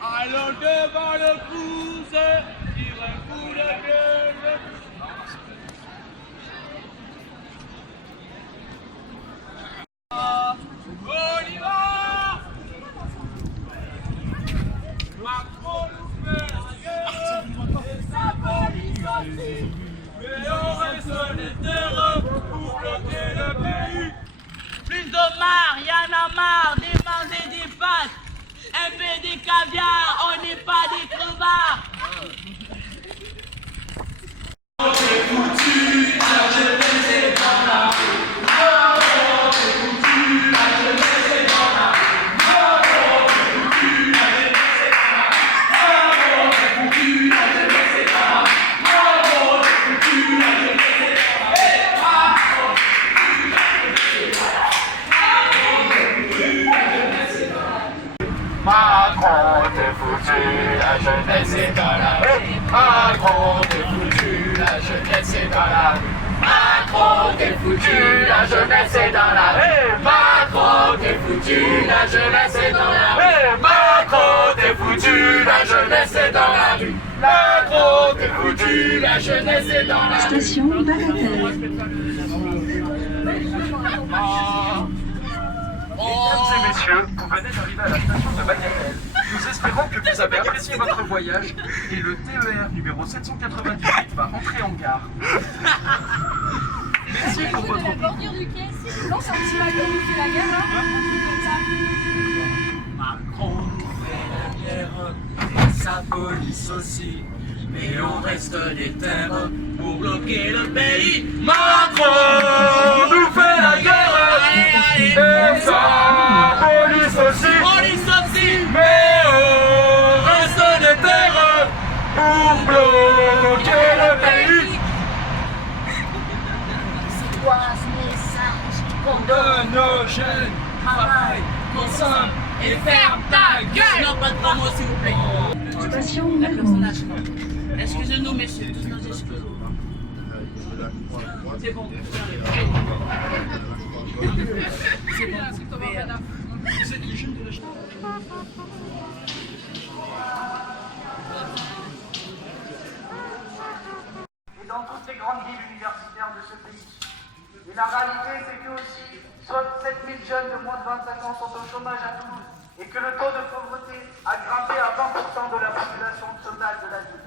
Allons devant le pouce, sur un coup de gueule. On y va! Macron nous fait la guerre, et sa police aussi. Mais on reste les terres pour bloquer le pays. Plus de marre, y'en a marre, des mains et des pattes. Un peu de caviar, on n'est pas des crevards. On est foutu, la jeunesse est dans la rue. On est foutu, la jeunesse est dans la rue. On est foutu, la jeunesse est dans la rue. On est foutu, la jeunesse est dans la rue. On est foutu, la jeunesse est dans la Macron, t'es foutu, la jeunesse est dans la rue. Macron, t'es foutu, la jeunesse est dans la rue. Macron, t'es foutu, la jeunesse est dans la rue. Macron, t'es foutu, la jeunesse est dans la rue. Macron, t'es foutu, la jeunesse est dans la rue. Macron, t'es foutu, la jeunesse est dans la rue. Station Bagatelle. Mesdames et messieurs, vous venez d'arriver à la station de Bagatelle. Nous espérons que vous avez apprécié votre voyage et le TER numéro 798 va entrer en gare. Merci pour votre... de la bordure du quai, si tu lances un petit wagon, il fait la guerre, là, Macron fait la guerre, et sa police aussi. Mais on reste des terres pour bloquer le pays. Macron nous fait la guerre, et sa police aussi. Mais on reste des terres pour bloquer le pays. C'est quoi ce message On donne aux jeunes, travaille, consomme et ferme ta gueule. Non, pas de promo, s'il vous plaît. Station Mermoz. Excusez-nous, messieurs, toutes nos excuses. C'est bon. C'est bon. Vous êtes les jeunes de la chambre. Et dans toutes les grandes villes universitaires de ce pays. Et la réalité, c'est que aussi, 7000 jeunes de moins de 25 ans sont au chômage à Toulouse, et que le taux de pauvreté a grimpé à 20% de la population totale de la ville.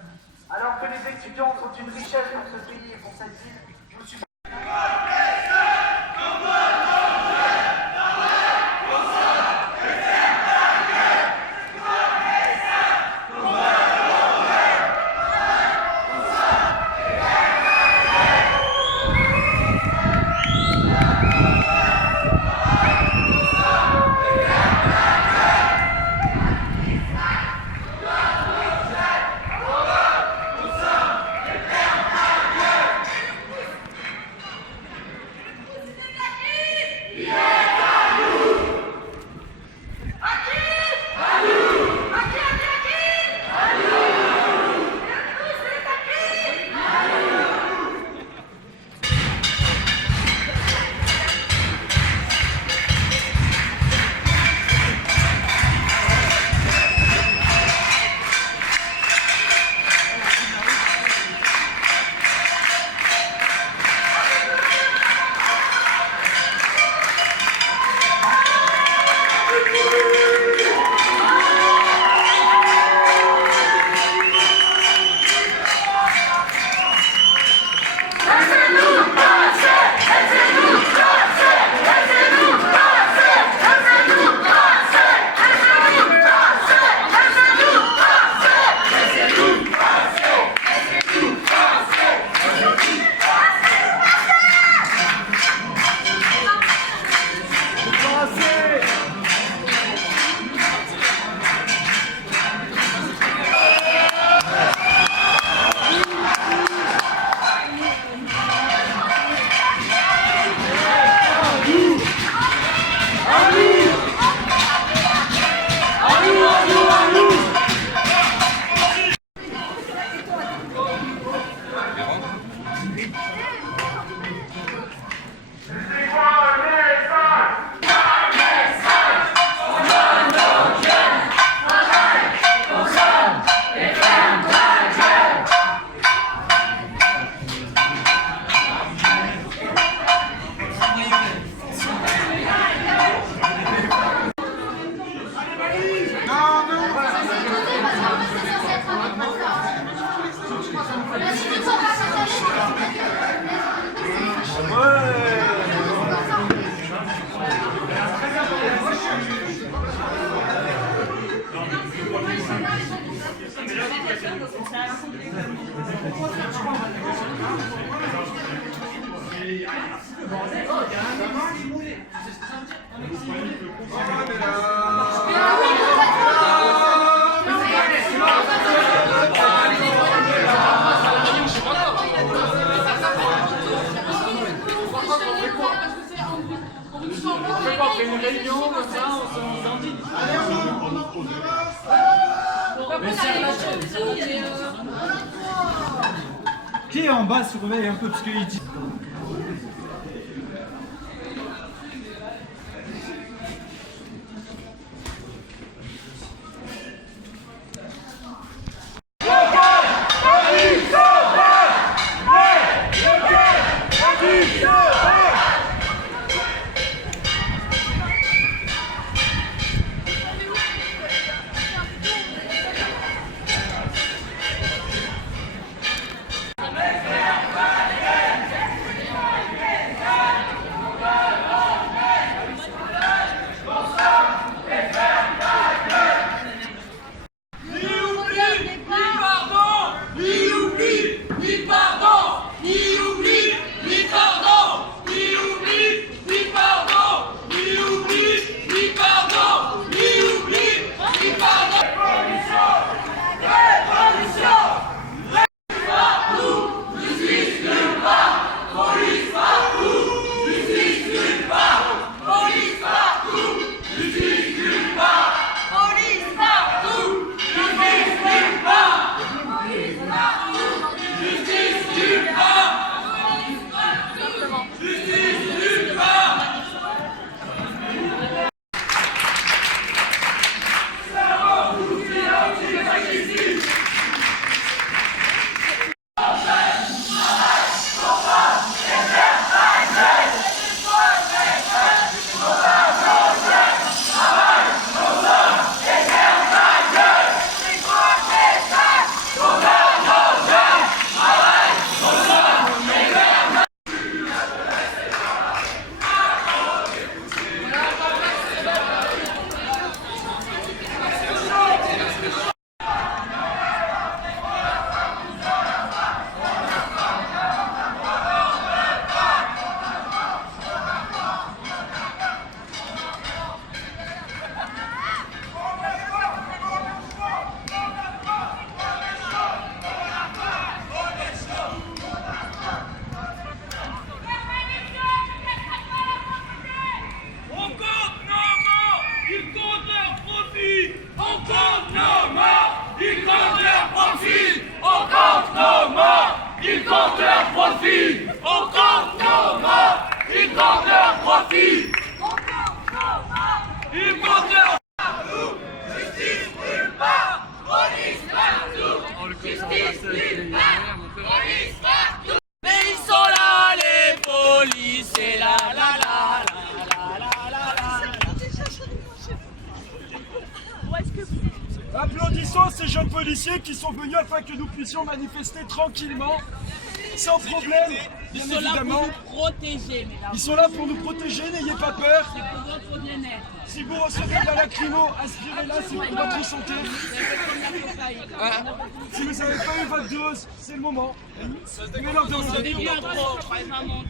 Alors que les étudiants sont une richesse pour ce pays et pour cette ville, je me suis... Qui est en bas surveille un peu parce qu'il dit. Anarchie. Il monte leur justice nulle part, police partout. Justice nulle part, police partout. Mais ils sont là, les policiers, la la la la la la la la. Applaudissons ces jeunes policiers qui sont venus afin que nous puissions manifester tranquillement, sans problème, bien Ils sont là évidemment. pour nous protéger, mesdames. Ils sont là pour nous protéger, n'ayez pas peur. C'est pour votre bien-être. Si vous recevez de la lacrymo, aspirez-la, c'est pour votre santé. Si vous n'avez pas eu votre dose, c'est le moment. Vous pouvez leur demander. C'est bien trop, par exemple.